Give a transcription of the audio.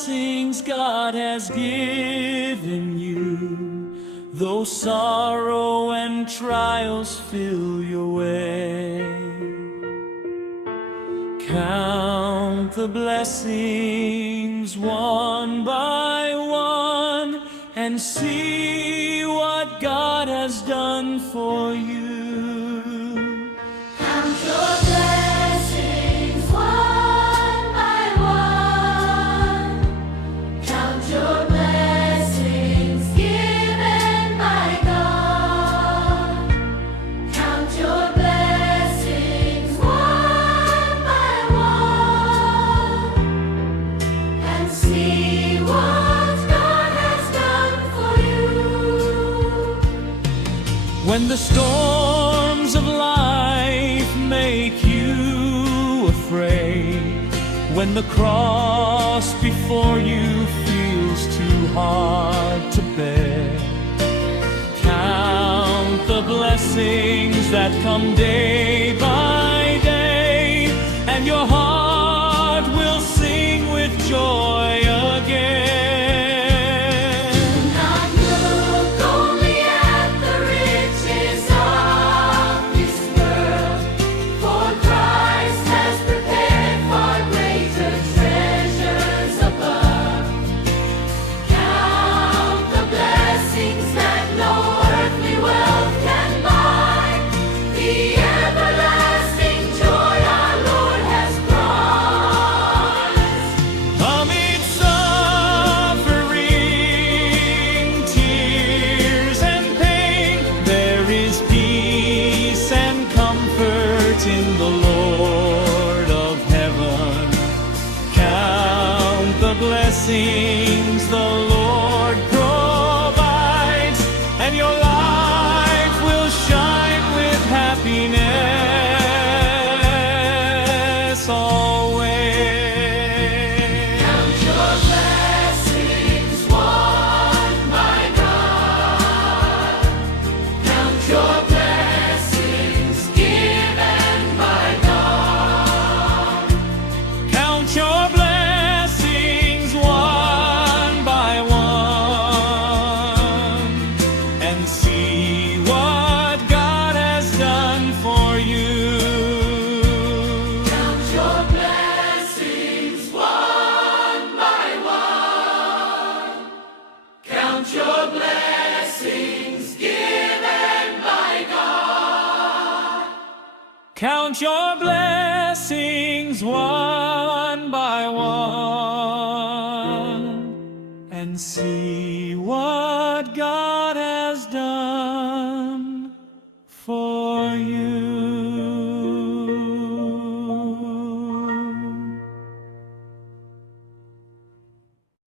blessings God has given you, though sorrow and trials fill your way. Count the blessings one by one and see what God has done for you. Count your blessings one by one. Count your blessings given by God. Count your blessings one by one and see what God has done for you. When the storms of life make you afraid, when the cross before you feels too hard to bear, count the blessings that come day by day, and your heart will sing with joy again. Not look only at the riches of this world, for Christ has prepared far greater treasures above. Count the blessings that no earthly wealth can buy, the everlasting joy our Lord has promised. Amid suffering, tears and pain, there is peace and comfort in the Lord of heaven. Count the blessings the Lord provides, and your life will shine with happiness always. Count your blessings one by God. Count your blessings given by God. Count your blessings one by one and see what God has done for you. Count your blessings one by one. Count your blessings given by God. Count your blessings one by one and see what God has done for you.